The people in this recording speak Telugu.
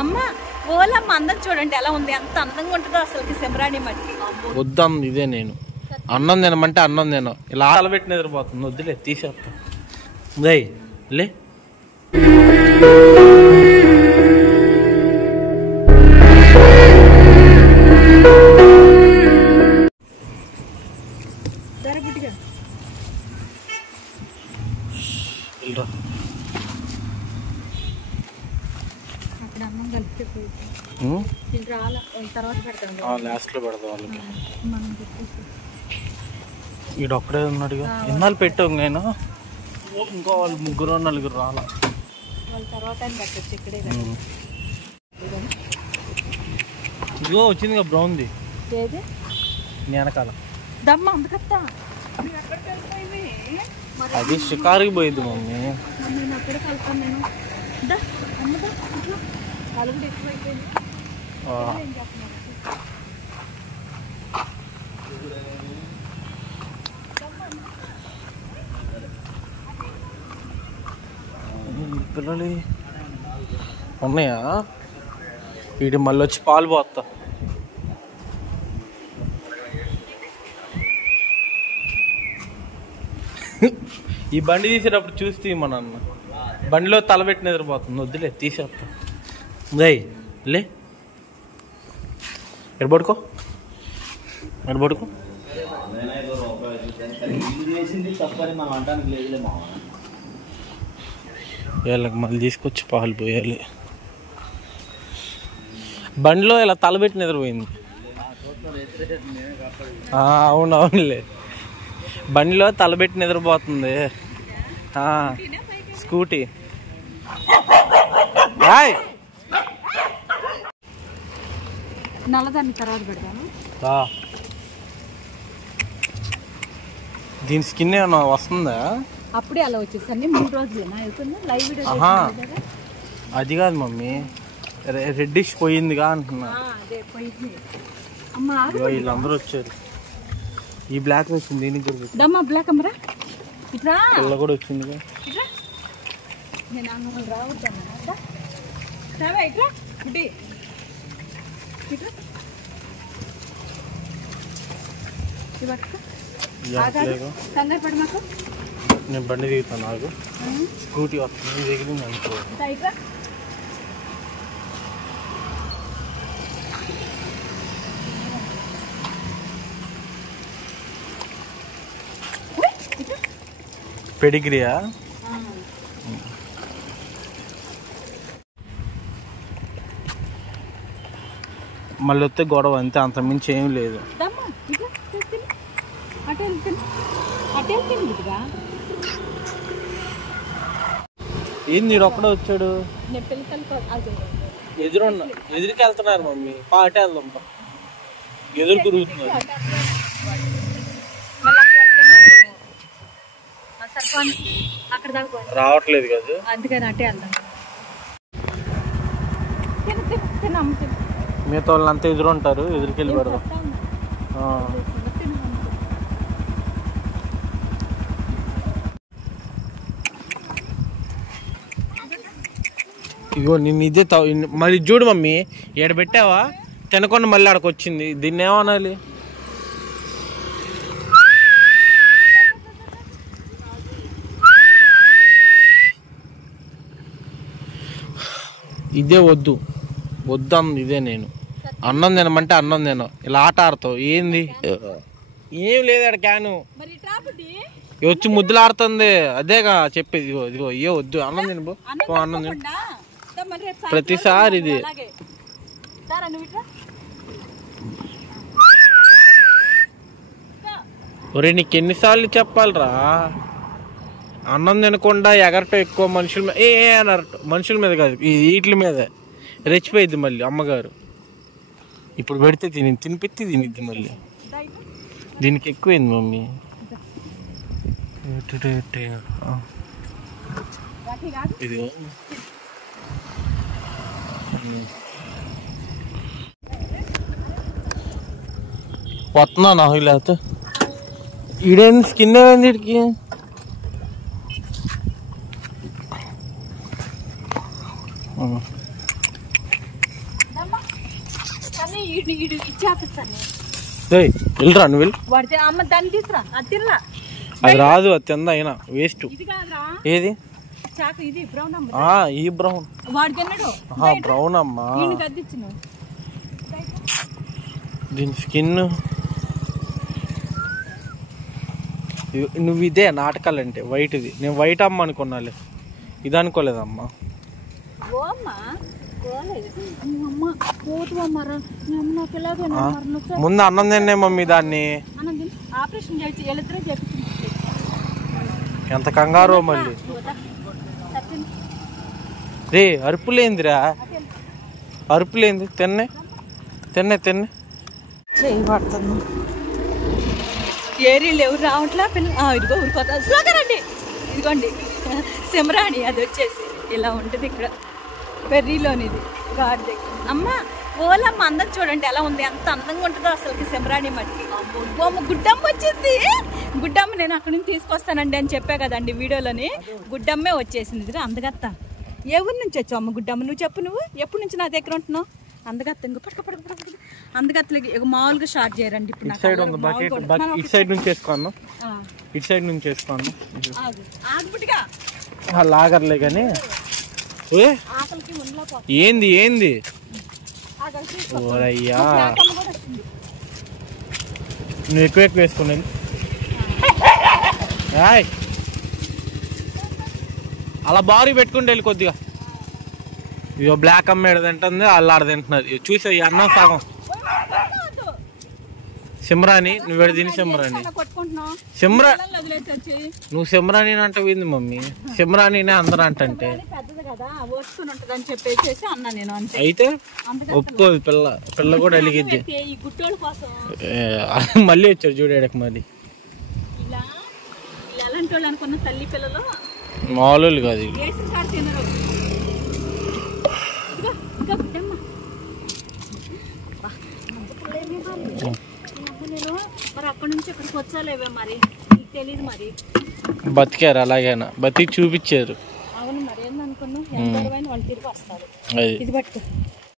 అమ్మ ఓలమ్మ అందం చూడండి ఎలా ఉంది, ఎంత అందంగా ఉంటుందో అసలు సెమరాణి మట్టి. వద్దాం ఇదే నేను అన్నం తినమంటే అన్నం తిన ఇలా ఆలబెట్టి నిద్రపోతుంది. వద్దులే తీసేస్తాం లే. లాస్ట్ లో పెడతాం వాళ్ళకి. ఈడొక్కడే ఉన్నాడుగా, ఎన్నాళ్ళు పెట్టావు నేను, ఇంకో వాళ్ళు 3-4 రాలా. ఇదిగో వచ్చిందిగా బ్రౌన్ది వెనకాల. అది షికారుకి పోయింది మమ్మీ. పిల్లలు ఉన్నాయా? వీటి మళ్ళీ వచ్చి పాలు పోతా. ఈ బండి తీసేటప్పుడు చూస్తే మన అన్న బండిలో తలబెట్టి నిద్రపోతుంది. వద్దులే తీసేస్తా. లే ఎడబడుకో వీళ్ళకి మళ్ళీ తీసుకొచ్చి పాలు పోయాలి. బండిలో ఇలా తలబెట్టి నిద్రపోయింది. అవునవునులే, బండిలో తలబెట్టి నిద్రపోతుంది. స్కూటీ నల్లదాన్ని తర్వాత పెడతాను. దీని స్కిన్ ఏమన్నా వస్తుందా? అప్పుడే అలా వచ్చేసండి 3 రోజులేనా వెళ్తుంది. లైవ్ వీడియో అది కాదు మమ్మీ, రెడ్డిష్ పోయిందిగా అంటున్నా. వీళ్ళందరూ వచ్చారు. ఈ బ్లాక్ వచ్చింది, దీనికి బ్లాక్ అమ్మరా పిల్ల కూడా వచ్చిందిగా. నేను బండి దిగుతాను. నాకు స్కూటీ వస్తుంది, దిగింది అనుకో. పెడిగ్రీయా? మళ్ళీ వస్తే గొడవ అంతే, అంత మించి ఏం లేదు. ఏంది ఒక్కడే వచ్చాడు? ఎదురుకి వెళ్తున్నారు మమ్మీ. పాటే వెళ్దాం, ఎదురు తిరుగుతున్నారు. రావట్లేదు కదా, అందుకని అటే వెళ్దాం. మిగతా వాళ్ళంతా ఎదురు ఉంటారు, ఎదురుకెళ్ళి పెడదాం. ఇగో నేను ఇదే మరి చూడు మమ్మీ, ఏడ పెట్టావా తినకుండా మళ్ళీ ఆడకు వచ్చింది. దీన్ని ఏమనాలి? ఇదే వద్దాం ఇదే నేను అన్నం తినమంటే అన్నం తిన ఇలా ఆట ఆడతావు. ఏంది ఏం లేదు ఆడ క్యాను వచ్చి ముద్దులు ఆడుతుంది. అదేగా చెప్పేది. ఇదిగో ఏ వద్దు, అన్నం తినబో, అన్నం తిన. ప్రతిసారి ఇది ఒరే నీకు ఎన్నిసార్లు చెప్పాలరా, అన్నం తినకుండా ఎగరటం ఎక్కువ మనుషుల మీద. అనరటం మనుషుల మీద కాదు, వీటి మీద రెచ్చిపోయిద్ది మళ్ళీ అమ్మగారు. ఇప్పుడు పెడితే తినిపిత్తి తినిద్ది మళ్ళీ. దీనికి ఎక్కువైంది మమ్మీ. ఇదిగో వస్తున్నా నాకు లేకపోతే ఈడేంది స్కిన్ ఏమైంది వీడికి? కానీ ఈడు ఇచ్చేస్తాను వెళ్ళరా నువ్వు వెళ్ళి వాడితే అమ్మ దాన్ని తీసురా అది తినరా అది రాదు అది తిందా అయినా వేస్ట్ ఇది కాదురా ఏది చాకు ఇది బ్రౌన్ అమ్మ ఈ బ్రౌన్ వాడు తిన్నాడు బ్రౌన్ అమ్మా గద్దిచ్చిన దీని స్కిన్ నువ్వు ఇదే నాటకాలంటే వైట్ ఇది నేను వైట్ అమ్మ అనుకున్నాలే ఇది అనుకోలేదమ్మా ముందు అన్నం తిన్నే మమ్మీ దాన్ని ఎంత కంగారో మళ్ళీ రే అరుపులేందిరా అరుపులేంది తిన్నే తిన్నే తిన్నే చేయబడుతుంది ఏరీలు ఎవరు రావట్లా పిల్ల ఇదిగో ఊరిపోతా స్లోగానండి ఇదిగోండి సిమ్రాణి అది వచ్చేసి ఇలా ఉంటుంది ఇక్కడ పెర్రీలోనిది గాడి దగ్గర అమ్మ ఓలమ్మ అందం చూడండి ఎలా ఉంది ఎంత అందంగా ఉంటుందో అసలుకి సిమ్రాణి మట్టికి అమ్మ గుడ్డమ్మ వచ్చింది గుడ్డమ్మ నేను అక్కడి నుంచి తీసుకొస్తానండి అని చెప్పా కదండి వీడియోలోని గుడ్డమ్మే వచ్చేసింది ఇదిగో అందగత్త ఏ ఊరి నుంచి వచ్చావు అమ్మ గుడ్డమ్మ నువ్వు చెప్పు నువ్వు ఎప్పటి నుంచి నా దగ్గర ఉంటున్నావు అందగత్త ఇంకో పడక అందగత్తలకి మామూలుగా స్టార్ట్ చేయరండి ఇప్పుడు ఇటు సైడ్ నుంచి వేసుకోను ఇటు సైడ్ నుంచి వేసుకోను లాగర్లే కానీ ఏంది ఏంది ఓరయ్యా నువ్వు ఎక్కువ ఎక్కువ వేసుకున్నాను అలా బారీ పెట్టుకుంటే వెళ్ళి కొద్దిగా ఇగో బ్లాక్ అమ్మేడు తింటుంది అల్లాడ తింటున్నది చూసా ఈ అన్నం సగం సిమ్రాని నువ్వు ఎడ తిని సిమ్రాని నువ్వు సిమ్రాని అంటే పోయింది మమ్మీ సిమ్రానినే అందరూ అంటే అయితే ఒప్పుకోదు పిల్ల కూడా అలిగిద్ది మళ్ళీ వచ్చారు చూడేడకి మరి మామూలు కాదు మరి అక్కడి నుంచి ఇక్కడికి వచ్చాలేవే మరి తెలియదు మరి బతికారు అలాగైనా బతికి చూపించారు అవును మరి ఏందనుకున్నావు వాళ్ళు తిరిగి వస్తారు ఇది పట్టు